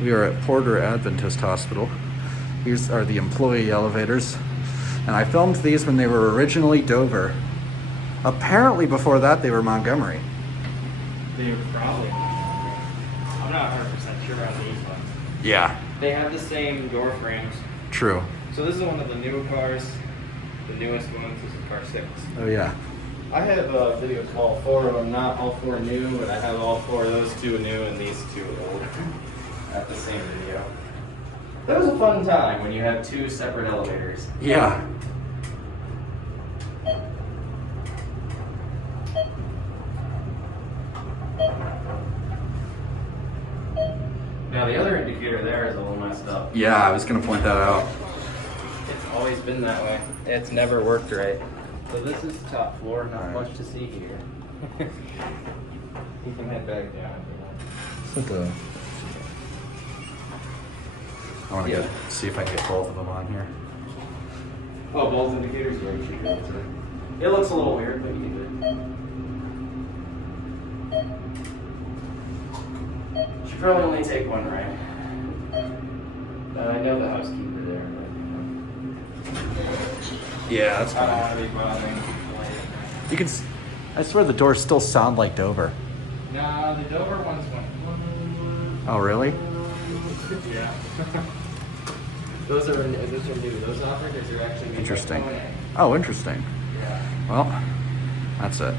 We are at Porter Adventist Hospital. These are the employee elevators. And I filmed these when they were originally Dover. Apparently before that they were Montgomery. They were probably. I'm not 100% sure on these ones. Yeah. They have the same door frames. True. So this is one of the newer cars. The newest ones. This is car 6. Oh yeah. I have videos of all 4 of them. Not all 4 new, but I have all 4 of those 2 new and these 2 old at the same video. That was a fun time when you had 2 separate elevators. Yeah. Now the other indicator there is a little messed up. Yeah, I was gonna point that out. It's always been that way. It's never worked right. So this is the top floor, not All right. much to see here. You can head back down if you want. I want to see if I can get both of them on here. Oh, both indicators? Yeah, you should go through. It looks a little weird, but you can do it. Should probably only take one, right? I know the housekeeper there, but Yeah, that's I don't fine. want to be bothering. You can. I swear the doors still sound like Dover. Nah, the Dover ones went. Oh really? Yeah. Those are new. Those operators are actually Interesting. made by Koenig. Oh, interesting. Yeah. Well, that's it.